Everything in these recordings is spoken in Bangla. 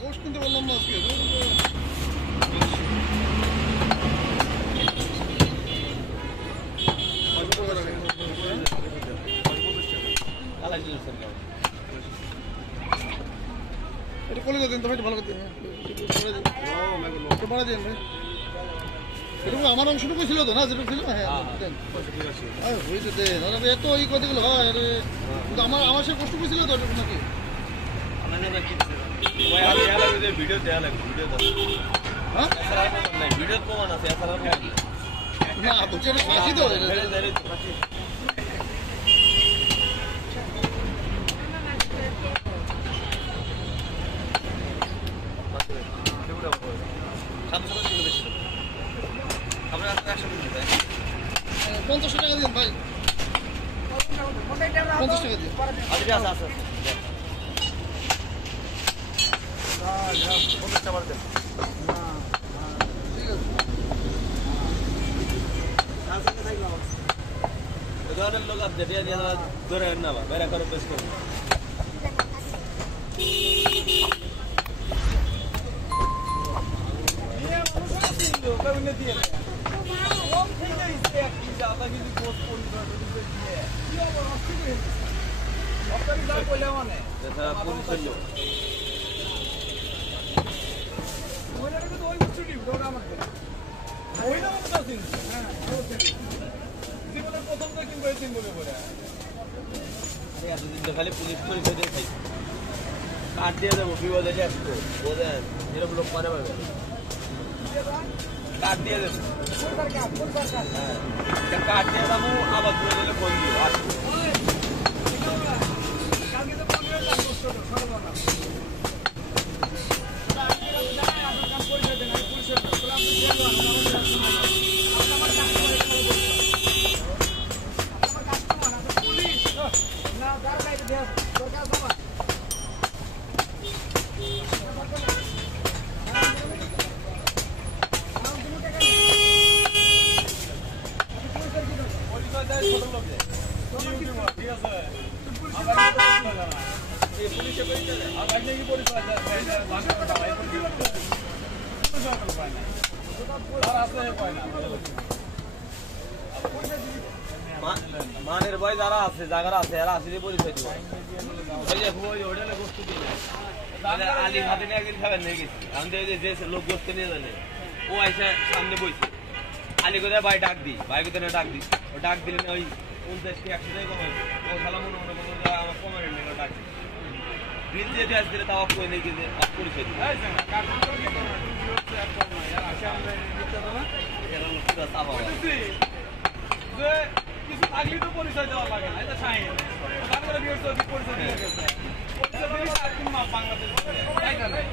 পোস্ট কিনতে বললাম না আজকে এটা কলে দিন তো ভাই ভালো করে দিন পড়ে দিন ভাই এটা আমার অংশটুকু ছিল তো না যেটা ছিল হ্যাঁ হয়েছে দে দাদা এত এই কথাগুলো হয় আরে কিন্তু আমার সে কষ্ট ছিল তো ওটা নাকি ভিডিও দেওয়া লাগবে ভিডিও হ্যাঁ ভিডিও প্রমাণ আছে না বলছি এটা ফাঁসি তো আমরা 50 টাকা দিন ভাই 50 টাকা দিন আচ্ছা আচ্ছা লোক আপনি ধরে না বেড়া করে পেশ করুন খালি পুলিশ পরিচয় দিয়ে থাকি কার্ড দিয়ে দেবো বিপদে বোঝেন এরকম লোক করে পাবে কার্ড দিয়ে দেবো কার্ড দিয়ে দেবো আবার ধরে দিলে ফোন দিও আসবো মানের ভাই যারা আছে জায়গারা আছে এরা আসলে পরিচয় দিব আলী হাতে নিয়ে গেলে খাবেন নিয়ে গেছি আমি যে লোক গোস্ত নিয়ে জানে ও এসে সামনে বইছে আলী কোথায় ভাই ডাক দিই ভাই কোথায় ডাক দিই ও ডাক দিলে ওই 50 কি 100 টাকা কমে ও খেলা মনে মনে আমার কমার ডাক দিই বিল দিয়ে দিয়ে আসলে তাও কই নেই কিন্তু পরিচয় দিই কিছু থাকলে তো পরিচয় দেওয়া লাগে না এটা সাইন বাংলা বিয়ের তো পরিচয় দিয়ে গেছে পরিচয় দিলি আর কোন মাপ বাংলাদেশ তাই না নাই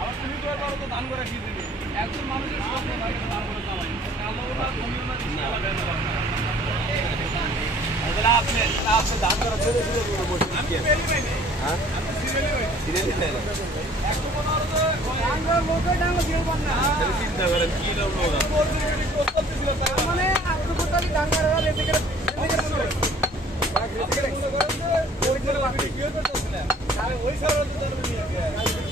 আবার তুমি তো এবার তো দান করে কি দিবি একজন মানুষের স্বপ্ন থাকে দান করে চালাই কালো না কমিও না কিছু লাগে না তাহলে আপনি দান করা ছেড়ে দিলে কোনো বসে আমি পেলি নাই হ্যাঁ আমি সিরিয়ালি নাই একটু মনে হলো তো আমরা লোকে ডাঙ দিয়ে পান না চিন্তা করেন কি লোক মানে আপনি কোথায় ডাঙ করে রেতে করে ওই করে বাকি কি করতেছিল আরে ওই সারা তো ধরে নিয়ে গেছে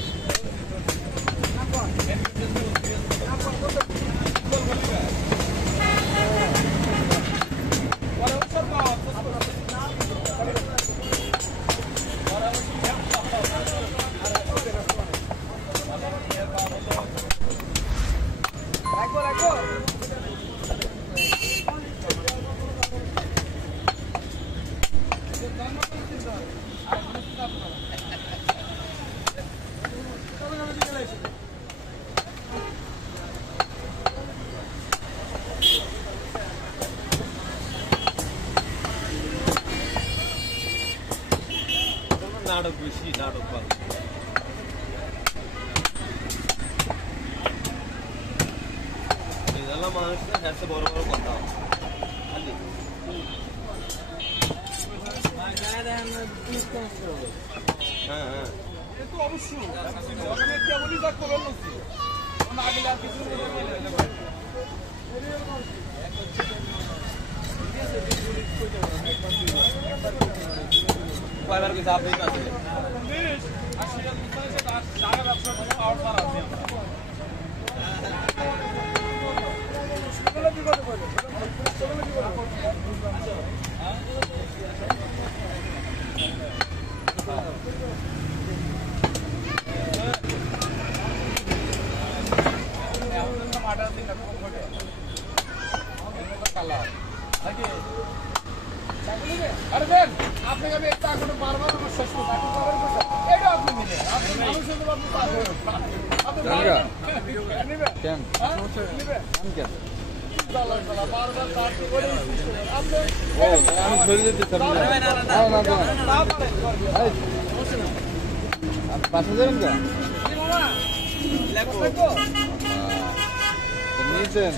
নাটক বেশি নাটক ভালো মানুষের কাছে বড় বড় কথা হ্যাঁ হ্যাঁ তো অবশ্যই কেবলই যাক করবেন না আগে আর কিছু কয়বার কইছে আপনি কাছে আরে দেন আপনি আমি একটা এখন বারবার আমার শেষ করতে এটা আপনি নিলেন আপনি মানুষের জন্য আপনি পাস হয়ে আপনি নেবেন কেন নেবেন কেন বারবার তার করে আপনি আমি ধরে দিতে না না আপনি পাস হয়ে যাবেন কেন লেখো নিয়েছেন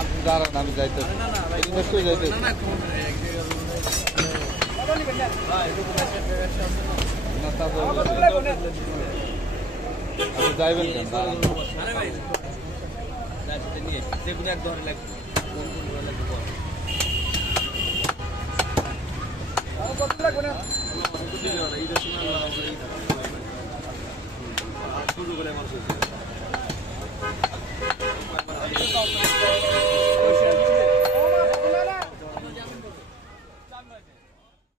আপনি দাঁড়ান আমি যাইতেছি যাইতেছি আপনি যাইবেন কেন দাঁড়ান যে কোনো এক ধরনের লাগবে কত লাগবে না শুরু করে মানুষ